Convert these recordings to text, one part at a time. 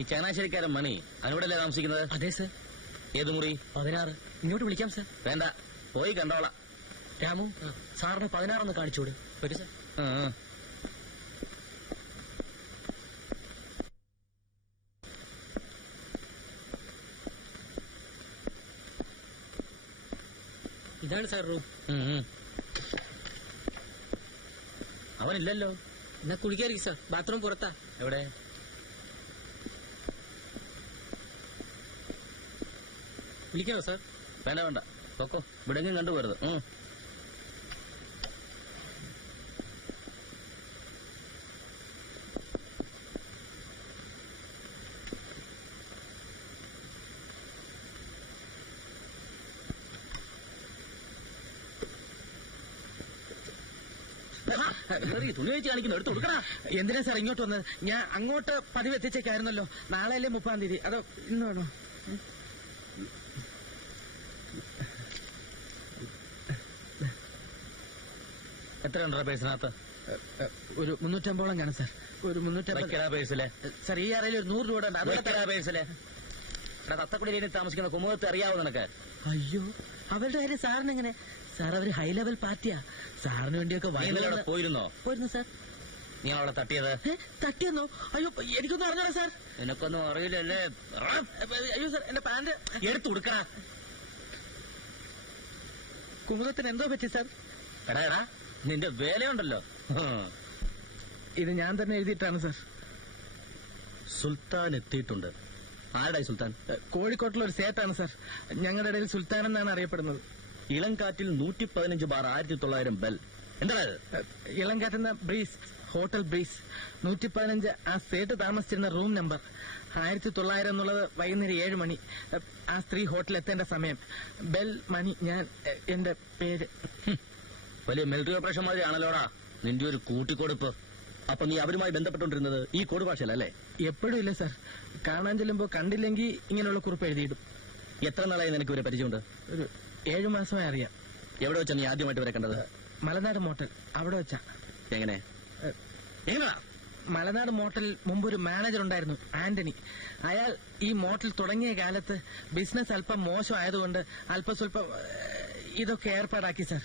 ഈ ചങ്ങനാശ്ശേരിക്കാരൻ മണി അതിനോടല്ലേ താമസിക്കുന്നത്? അതെ സർ. ഏത് മുറി? 16. ഇങ്ങോട്ട് വിളിക്കാം സർ. വേണ്ട, പോയി കണ്ടോളാം. രാമു, സാറിന് 16 ഒന്ന് കാണിച്ചോട്. വരൂ സർ. ഇതാണ് സാർ റൂം. അവനില്ലല്ലോ. എന്നാ കുളിക്കായിരിക്കും സാർ. ബാത്റൂം പുറത്താ. എവിടെ? വിളിക്കാമോ സാർ? വേണ്ട വേണ്ട, പൊക്കോ. ഇവിടെങ്കിലും കണ്ടുപോരുത്. തുണി വെച്ച് കാണിക്കുന്നു, എടുത്ത് കൊടുക്കണ. എന്തിനാ സാർ ഇങ്ങോട്ട് വന്നത്? ഞാൻ അങ്ങോട്ട് പതിവ് എത്തിച്ചേക്കായിരുന്നല്ലോ. നാളെയല്ലേ 30-ാം തീയതി? അതോ ഇന്ന് വേണോ? എത്ര ഉണ്ടോ പേഴ്സിനകത്ത്? ഒരു 350 കാണും സാർ. ഒരു 350 പേഴ്സിലെ. സാർ ഈ അറയിൽ ഒരു 100 രൂപ ഉണ്ട്. അതൊക്കെ പേഴ്സിലെ. തത്തക്കുടിയിൽ താമസിക്കുന്ന കുമുഖത്ത് അറിയാവോ നിനക്ക്? അയ്യോ, അവരുടെ കാര്യം സാറിന് എങ്ങനെ? സാർ അവര് ഹൈ ലെവൽ പാർട്ടിയാ. സാറിന് വേണ്ടിയൊക്കെ പോയിരുന്നോ? പോയിരുന്നു സാർ. നീ അവളെ തട്ടിയത്? തട്ടിയെന്നോ? അയ്യോ, എനിക്കൊന്നും അറിഞ്ഞോളാം സാർ. നിനക്കൊന്നും അറിയില്ലല്ലേ? അയ്യോ സാർ, എന്റെ പാന്റ് എടുത്തു കൊടുക്കണ. കുമുദത്തിന് എന്തോ പറ്റി സാർ? എടാ, നിന്റെ വേലയുണ്ടല്ലോ. ഇത് ഞാൻ തന്നെ എഴുതിയിട്ടാണ് സാർ. സുൽത്താൻ എത്തിയിട്ടുണ്ട്. ആരുടെ സുൽത്താൻ? കോഴിക്കോട്ടിലെ ഒരു സേട്ടാണ് സാർ. ഞങ്ങളുടെ ഇടയിൽ സുൽത്താൻ എന്നാണ് അറിയപ്പെടുന്നത്. ഇളം കാറ്റിൽ 115 ബാർ 1900 ബെൽ. എന്താ ഇളം കാറ്റുന്ന ബ്രീസ്, ഹോട്ടൽ ബ്രീസ്. 115 ആ സേട്ട് താമസിച്ചിരുന്ന റൂം നമ്പർ. 1900 എന്നുള്ളത് വൈകുന്നേരം 7 മണി. ആ സ്ത്രീ ഹോട്ടലിൽ എത്തേണ്ട സമയം. ബെൽ മണി. ഞാൻ എന്റെ പേര്. വലിയ മിലിറ്ററി ഓപ്പറേഷൻ മാതിരി ആണല്ലോടാ നിന്റെ ഒരു കൂട്ടിക്കൊടുപ്പ്. അപ്പൊ നീ അവരുമായി ബന്ധപ്പെട്ടുകൊണ്ടിരുന്നത് ഈ കോഡ് ഭാഷയിലല്ലേ? എപ്പോഴും ഇല്ല സാർ. കാണാൻ ചെല്ലുമ്പോ കണ്ടില്ലെങ്കിൽ ഇങ്ങനെയുള്ള കുറിപ്പ് എഴുതിയിടും. എത്ര നാളായി നിനക്ക് ഇവരെ പരിചയമുണ്ട്? ഒരു 7 മാസമായി അറിയാം. എവിടെ വെച്ചാ നീ ആദ്യമായിട്ട് ഇവരെ കണ്ടത്? മലനാട് മോട്ടൽ. അവിടെ വെച്ചാ. എങ്ങനെയാ? മലനാട് മോട്ടലിൽ മുമ്പ് ഒരു മാനേജർ ഉണ്ടായിരുന്നു, ആന്റണി. അയാൾ ഈ മോട്ടൽ തുടങ്ങിയ കാലത്ത് ബിസിനസ് അല്പം മോശമായതുകൊണ്ട് അല്പസ്വല്പം ഇതൊക്കെ ഏർപ്പാടാക്കി സാർ.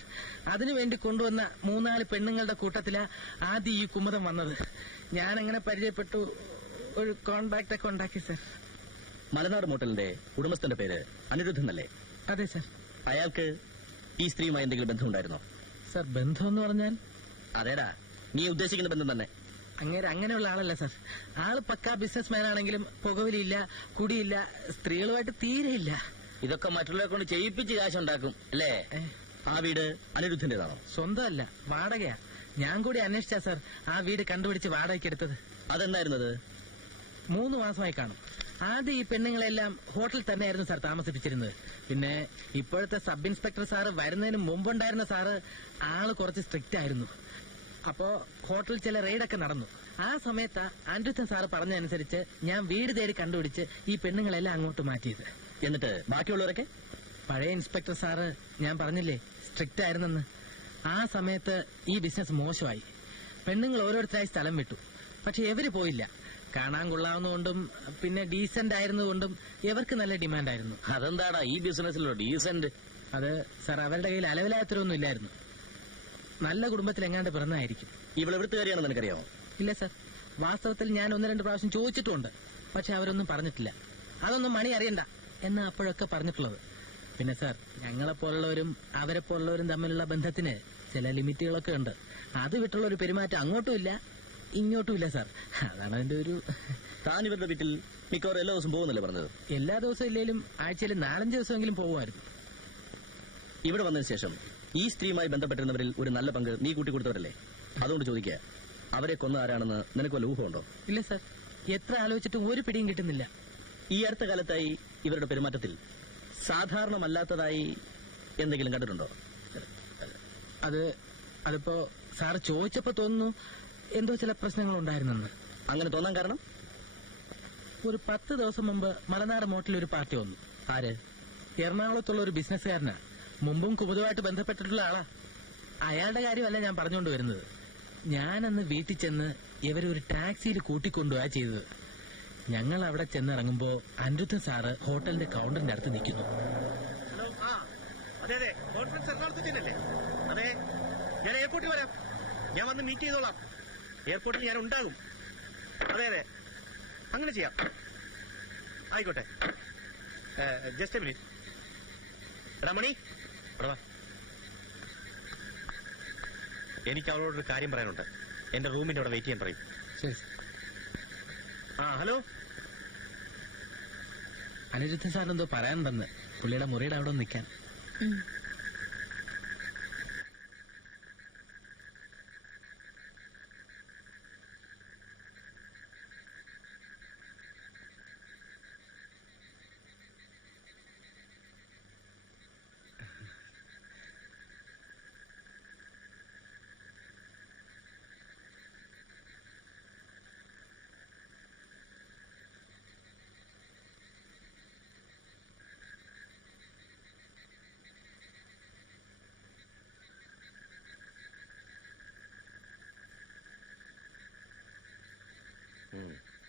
അതിനുവേണ്ടി കൊണ്ടുവന്ന 3-4 പെണ്ണുങ്ങളുടെ കൂട്ടത്തിലാ ആദ്യം ഈ കുമുദം വന്നത്. ഞാനങ്ങനെ പരിചയപ്പെട്ടു, ഒരു കോൺടാക്ട് ഒക്കെ ഉണ്ടാക്കി സാർ. മലനാട് മോട്ടലിന്റെ ഉടമസ്ഥന്റെ പേര് അനിരുദ്ധൻ അല്ലേ? അതെ സാർ. അയാൾക്ക് ഈ സ്ത്രീയുമായി എന്തെങ്കിലും ബന്ധമുണ്ടായിരുന്നോ? സാർ, ബന്ധം എന്ന് പറഞ്ഞാൽ? അതേടാ, നീ ഉദ്ദേശിക്കുന്ന ബന്ധം തന്നെ. അങ്ങനെയുള്ള ആളല്ല സാർ. ആള് പക്കാ ബിസിനസ്മാൻ ആണെങ്കിലും പുകവലിയില്ല, കുടിയില്ല, സ്ത്രീകളുമായിട്ട് തീരെയില്ല. ഇതൊക്കെ മറ്റുള്ളവരെ കൊണ്ട് ചെയ്യിപ്പിച്ച് കാശുണ്ടാക്കും അല്ലേ? ആ വീട് അനിരുദ്ധന്റേതാണോ? സ്വന്തമല്ല, വാടകയാ. ഞാൻ കൂടി അന്വേഷിച്ചാ സാർ ആ വീട് കണ്ടുപിടിച്ച് വാടകയ്ക്ക് എടുത്തത്. അതെന്തായിരുന്നത്? 3 മാസമായി കാണും. ആദ്യം ഈ പെണ്ണുങ്ങളെല്ലാം ഹോട്ടലിൽ തന്നെയായിരുന്നു സാർ താമസിപ്പിച്ചിരുന്നത്. പിന്നെ ഇപ്പോഴത്തെ സബ് ഇൻസ്പെക്ടർ സാറ് വരുന്നതിന് മുമ്പുണ്ടായിരുന്ന സാറ് ആള് കുറച്ച് സ്ട്രിക്റ്റ് ആയിരുന്നു. അപ്പോ ഹോട്ടലിൽ ചില റെയ്ഡൊക്കെ നടന്നു. ആ സമയത്ത് അനിരുദ്ധൻ സാറ് പറഞ്ഞതനുസരിച്ച് ഞാൻ വീട് തേടി കണ്ടുപിടിച്ച് ഈ പെണ്ണുങ്ങളെല്ലാം അങ്ങോട്ട് മാറ്റിയത്. എന്നിട്ട് ബാക്കിയുള്ളവരൊക്കെ? പഴയ ഇൻസ്പെക്ടർ സാറ് ഞാൻ പറഞ്ഞില്ലേ സ്ട്രിക്റ്റ് ആയിരുന്നെന്ന്. ആ സമയത്ത് ഈ ബിസിനസ് മോശമായി. പെണ്ണുങ്ങൾ ഓരോരുത്തരായി സ്ഥലം വിട്ടു. പക്ഷെ എവര് പോയില്ല. കാണാൻ കൊള്ളാവുന്നതുകൊണ്ടും പിന്നെ ഡീസന്റ് ആയിരുന്നതുകൊണ്ടും എവർക്ക് നല്ല ഡിമാൻഡായിരുന്നു. അതെന്താടാ ഈ ബിസിനസ്സിലോ ഡീസന്റ്? അത് സാർ അവരുടെ കയ്യിൽ അലവിലാത്തരൊന്നും ഇല്ലായിരുന്നു. നല്ല കുടുംബത്തിൽ എങ്ങാണ്ട് പിറന്നായിരിക്കും. ഇവിടെ എവിടുത്തുകാരിയാണെന്ന് എനിക്കറിയാമോ? ഇല്ല സാർ. വാസ്തവത്തിൽ ഞാൻ 1-2 പ്രാവശ്യം ചോദിച്ചിട്ടുമുണ്ട്. പക്ഷെ അവരൊന്നും പറഞ്ഞിട്ടില്ല. അതൊന്നും മണി അറിയണ്ട എന്ന് അപ്പോഴൊക്കെ പറഞ്ഞിട്ടുള്ളത്. പിന്നെ സാർ, ഞങ്ങളെപ്പോലുള്ളവരും അവരെ പോലുള്ളവരും തമ്മിലുള്ള ബന്ധത്തിന് ചില ലിമിറ്റുകളൊക്കെ ഉണ്ട്. അത് വിട്ടുള്ള ഒരു പെരുമാറ്റം അങ്ങോട്ടും ഇല്ല ഇങ്ങോട്ടും ഇല്ല സാർ. അതാണ് അതിന്റെ ഒരു. താൻ ഇവരുടെ വീട്ടിൽ മിക്കവാറും എല്ലാ ദിവസം പോകുന്നല്ലേ പറഞ്ഞത്? എല്ലാ ദിവസവും ഇല്ലെങ്കിലും ആഴ്ചയിൽ 4-5 ദിവസമെങ്കിലും പോകുമായിരുന്നു. ഇവിടെ വന്നതിന് ശേഷം ഈ സ്ത്രീയുമായി ബന്ധപ്പെട്ടിരുന്നവരിൽ ഒരു നല്ല പങ്ക് നീ കൂട്ടിക്കൊടുത്തവരല്ലേ? അതുകൊണ്ട് ചോദിക്കുക, അവരെ കൊന്ന ആരാണെന്ന് നിനക്ക് വല്ല ഊഹമുണ്ടോ? ഇല്ല സാർ. എത്ര ആലോചിച്ചിട്ടും ഒരു പിടിയും കിട്ടുന്നില്ല. ഈ അടുത്ത കാലത്തായി ഇവരുടെ പെരുമാറ്റത്തിൽ സാധാരണമല്ലാത്തതായി എന്തെങ്കിലും കണ്ടിട്ടുണ്ടോ? അതിപ്പോ സാർ ചോദിച്ചപ്പോ തോന്നുന്നു എന്തോ ചില പ്രശ്നങ്ങൾ ഉണ്ടായിരുന്നെന്ന്. അങ്ങനെ തോന്നാൻ കാരണം? ഒരു 10 ദിവസം മുമ്പ് മലനാട് മോട്ടിൽ ഒരു പാർട്ടി വന്നു. ആര്? എറണാകുളത്തുള്ള ഒരു ബിസിനസ്സുകാരനാ. മുമ്പും കുമുദുമായിട്ട് ബന്ധപ്പെട്ടിട്ടുള്ള ആളാ. അയാളുടെ കാര്യമല്ല ഞാൻ പറഞ്ഞുകൊണ്ട് വരുന്നത്. ഞാനന്ന് വീട്ടിൽ ചെന്ന് ഇവരൊരു ടാക്സിയിൽ കൂട്ടിക്കൊണ്ടുപോയാ ചെയ്തത്. ഞങ്ങൾ അവിടെ ചെന്നിറങ്ങുമ്പോ അനിരുദ്ധ സാറ് ഹോട്ടലിന്റെ കൗണ്ടറിന്റെ അടുത്ത് നിൽക്കുന്നു. ഹലോ, ആ അതെ അതെ, കോൺഫറൻസ് എറണാകുളത്ത് ചെന്നല്ലേ? അതെ, ഞാൻ എയർപോർട്ടിൽ വരാം. ഞാൻ വന്ന് മീറ്റ് ചെയ്തോളാം. എയർപോർട്ടിൽ ഞാൻ ഉണ്ടാകും. അതെ അതെ, അങ്ങനെ ചെയ്യാം. ആയിക്കോട്ടെ. Just A minute. രമണി, എനിക്ക് അവളോടൊരു കാര്യം പറയാനുണ്ട്. എന്റെ റൂമിന്റെ അവിടെ വെയിറ്റ് ചെയ്യാൻ പറയും. ശരി. ആ ഹലോ, അനിരുദ്ധ സാറിന് എന്തോ പറയാനുണ്ടെന്ന്. പുള്ളിയുടെ മുറിയുടെ അവിടെ നിൽക്കാൻ.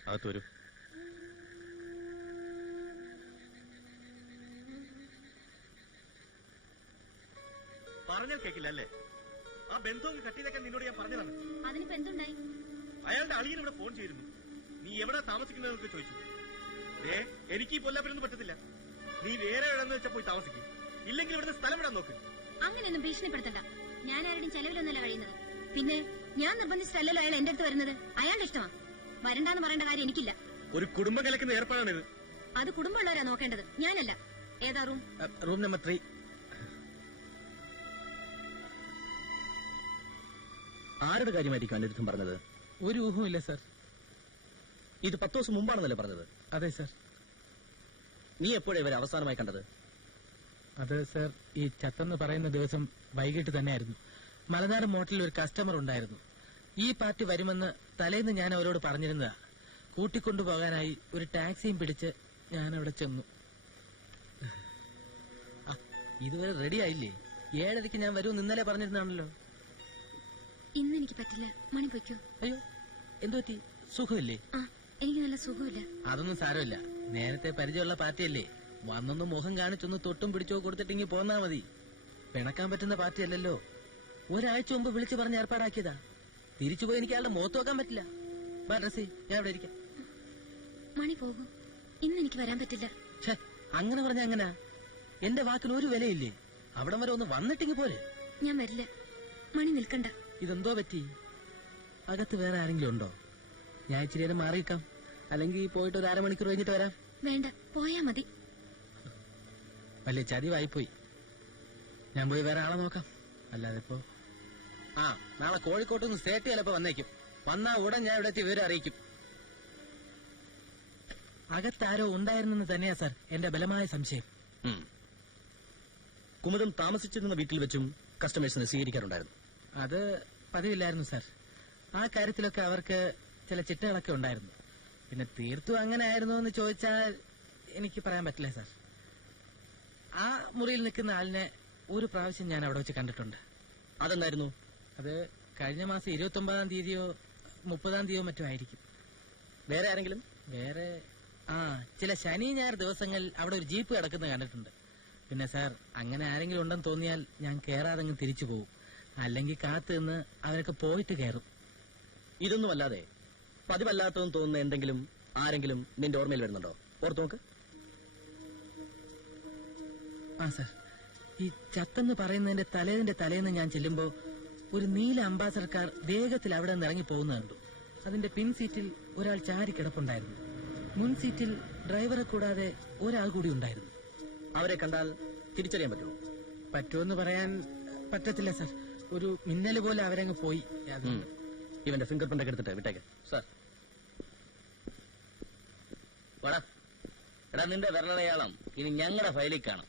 അകത്ത് വരൂ. പറഞ്ഞാൽ കേക്കില്ല അല്ലേ? ആ ബന്ധം കട്ട് ചെയ്തേക്കാൻ നിന്നോട് ഞാൻ പറഞ്ഞതാണ്. അതിനിപ്പോ എന്തുണ്ടായി? അയാളുടെ അളിയൻ ഇവിടെ ഫോൺ ചെയ്തിരുന്നു. നീ എവിടെ താമസിക്കുന്നതെന്നൊക്കെ ചോദിച്ചു. എനിക്ക് ഈ പൊല്ലാപ്പിലൊന്നും പറ്റത്തില്ല. നീ വേറെ എവിടെന്ന് വെച്ചാൽ പോയി താമസിക്കും. ഇല്ലെങ്കിൽ ഇവിടുന്ന് സ്ഥലം വിടാൻ നോക്ക്. അങ്ങനെയൊന്നും ഭീഷണിപ്പെടുത്തണ്ട. ഞാൻ ആരുടെയും ചെലവിലൊന്നല്ല കഴിയുന്നത്. പിന്നെ ഞാൻ നിർബന്ധിച്ചിട്ടല്ലല്ലോ അയാൾ എന്റെ അടുത്ത് വരുന്നത്. അയാളുടെ ഇഷ്ടമാ. വരണ്ടാന്ന് പറയേണ്ട കാര്യം എനിക്കില്ല. ഒരു കുടുംബം കലക്കുന്ന ഏർപ്പാടാണിത്. അത് കുടുംബമുള്ളവരാ നോക്കേണ്ടത്, ഞാനല്ല. ഏതാ റൂം? Room number 3. ആരുടെ കാര്യമായിരിക്കും അനിരുദ്ധം പറഞ്ഞത്? ഒരു ഊഹമില്ല സർ. ഇത് 10 ദിവസം മുമ്പാണെന്നല്ലേ പറഞ്ഞത്? അതെ സർ. നീ എപ്പോഴാ ഇവരെ അവസാനമായി കണ്ടത്? അത് സർ, ഈ ചത്തെന്ന് പറയുന്ന ദിവസം വൈകിട്ട് തന്നെയായിരുന്നു. മലനാട് മോട്ടലിൽ ഒരു കസ്റ്റമർ ഉണ്ടായിരുന്നു. ഈ പാർട്ടി വരുമെന്ന് തലേന്ന് ഞാൻ അവരോട് പറഞ്ഞിരുന്നതാ. കൂട്ടിക്കൊണ്ടുപോകാനായി ഒരു ടാക്സിയും പിടിച്ച് ഞാൻ അവിടെ ചെന്നു. ഇതുവരെ റെഡി ആയില്ലേ? 7:30 ഞാൻ വരുമെന്ന് ഇന്നലെ പറഞ്ഞിരുന്നാണല്ലോ. ഇന്ന് എനിക്ക് പറ്റില്ല. മണി പൊയ്ക്കോ. അയ്യോ, എന്തു പറ്റി? സുഖമില്ലേ? ആ, എനിക്ക് നല്ല സുഖമില്ല. അതൊന്നും സാരമില്ല. നേരത്തെ പരിചയമുള്ള പാർട്ടിയല്ലേ. വന്നൊന്ന് മുഖം കാണിച്ചൊന്ന് തൊട്ടും പിടിച്ചോ കൊടുത്തിട്ടെങ്കിൽ പോന്നാ മതി. പിണക്കാൻ പറ്റുന്ന പാർട്ടിയല്ലല്ലോ. ഒരാഴ്ച മുമ്പ് വിളിച്ചു പറഞ്ഞ് ഏർപ്പാടാക്കിയതാ. തിരിച്ചുപോയി എനിക്ക് അയാളുടെ മുഖത്ത് നോക്കാൻ പറ്റില്ല. ഞാൻ ഇവിടെ ഇരിക്കാം. മണി പോകും. ഇന്ന് എനിക്ക് വരാൻ പറ്റില്ല. അങ്ങനെ പറഞ്ഞ എങ്ങനാ? എന്റെ വാക്കിന് ഒരു വിലയില്ലേ? അവിടം വരെ ഒന്ന് വന്നിട്ടെങ്കിൽ പോലെ. ഞാൻ വരില്ല. മണി നിൽക്കണ്ട. ഇതെന്തോ പറ്റി? അകത്ത് വേറെ ആരെങ്കിലും ഉണ്ടോ? ഞാൻ ഇച്ചിരി നേരം മാറിയിക്കാം. അല്ലെങ്കിൽ പോയിട്ട് ഒരു 1/2 മണിക്കൂർ കഴിഞ്ഞിട്ട് വരാം. വേണ്ട, പോയാ മതി. വലിയ ചതിവായിപ്പോയി. ഞാൻ പോയി വേറെ ആളെ നോക്കാം. അല്ലാതെ ഇപ്പോ നാളെ കോഴിക്കോട്ട് നിന്ന് സ്റ്റേറ്റ് ചിലപ്പോ വന്നേക്കും. വന്നാ ഉടൻ ഞാൻ ഇവിടെ വിവരം അറിയിക്കും. അകത്താരോ ഉണ്ടായിരുന്നെന്ന് തന്നെയാ സാർ എന്റെ ബലമായ സംശയം. കുമുദം താമസിച്ചിരുന്ന വീട്ടിൽ വെച്ചും കസ്റ്റമേഴ്സിനെ സ്വീകരിക്കാറുണ്ടായിരുന്നു. അത് പതിവില്ലായിരുന്നു സാർ. ആ കാര്യത്തിലൊക്കെ അവർക്ക് ചില ചിട്ടകളൊക്കെ ഉണ്ടായിരുന്നു. പിന്നെ തീർത്തും അങ്ങനെ ആയിരുന്നു എന്ന് ചോദിച്ചാൽ എനിക്ക് പറയാൻ പറ്റില്ല സാർ. ആ മുറിയിൽ നിൽക്കുന്ന ആളിനെ ഒരു പ്രാവശ്യം ഞാൻ അവിടെ വെച്ച് കണ്ടിട്ടുണ്ട്. അതെന്തായിരുന്നു? അത് കഴിഞ്ഞ മാസം 29-ാം തീയതിയോ 30-ാം തീയതിയോ മറ്റോ ആയിരിക്കും. വേറെ ആരെങ്കിലും? വേറെ ചില ശനി ഞായർ ദിവസങ്ങളിൽ അവിടെ ഒരു ജീപ്പ് കിടക്കുന്നത് കണ്ടിട്ടുണ്ട്. പിന്നെ സാർ, അങ്ങനെ ആരെങ്കിലും ഉണ്ടെന്ന് തോന്നിയാൽ ഞാൻ കയറാതെങ്ങ് തിരിച്ചു പോകും. അല്ലെങ്കിൽ കാത്തു നിന്ന് അവരൊക്കെ പോയിട്ട് കയറും. ഇതൊന്നുമല്ലാതെ പതിവല്ലാത്തതെന്ന് തോന്നുന്ന എന്തെങ്കിലും ആരെങ്കിലും നിന്റെ ഓർമ്മയിൽ വരുന്നുണ്ടോ? ഓർത്തു നോക്ക്. സാർ, ഈ ചത്തെന്ന് പറയുന്നതിന്റെ തലേന്ന് ഞാൻ ചെല്ലുമ്പോ ഒരു നീല അംബാസഡർ കാർ വേഗത്തിൽ അവിടെ നിന്ന് ഇറങ്ങി പോകുന്ന കണ്ടു. അതിന്റെ പിൻ സീറ്റിൽ ഒരാൾ ചാരി കിടപ്പുണ്ടായിരുന്നു. മുൻ സീറ്റിൽ ഡ്രൈവറെ കൂടാതെ ഒരാൾ കൂടി ഉണ്ടായിരുന്നു. അവരെ കണ്ടാൽ തിരിച്ചറിയാൻ പറ്റുമോ? പറ്റുമെന്ന് പറയാൻ പറ്റത്തില്ല സാർ. ഒരു മിന്നൽ പോലെ അവരങ്ങ് പോയി. ഇവന്റെ ഫിംഗർ പ്രിന്റ് ഒക്കെ എടുത്തിട്ട് വിട്ടേക്ക്. സാർ, എടാ, നിന്റെ വിരലടയാളം ഇനി ഞങ്ങളുടെ ഫയലിൽ കാണാം.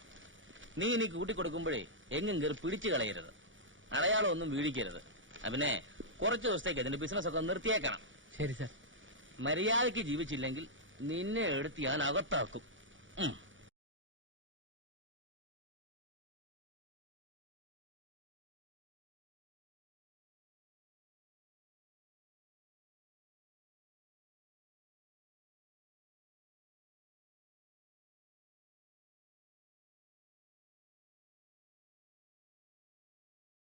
നീ ഇനി കൂട്ടിക്കൊടുക്കുമ്പോഴേ എങ്ങും കയറി പിടിച്ചു കളയരുത്. അടയാളം ഒന്നും വീഴിക്കരുത്. പിന്നെ കുറച്ചു ദിവസത്തേക്ക് അതിന്റെ ബിസിനസ് ഒക്കെ നിർത്തിയേക്കണം. ശരി സാർ. മര്യാദയ്ക്ക് ജീവിച്ചില്ലെങ്കിൽ നിന്നെ എടുത്ത് ഞാൻ അകത്താക്കും.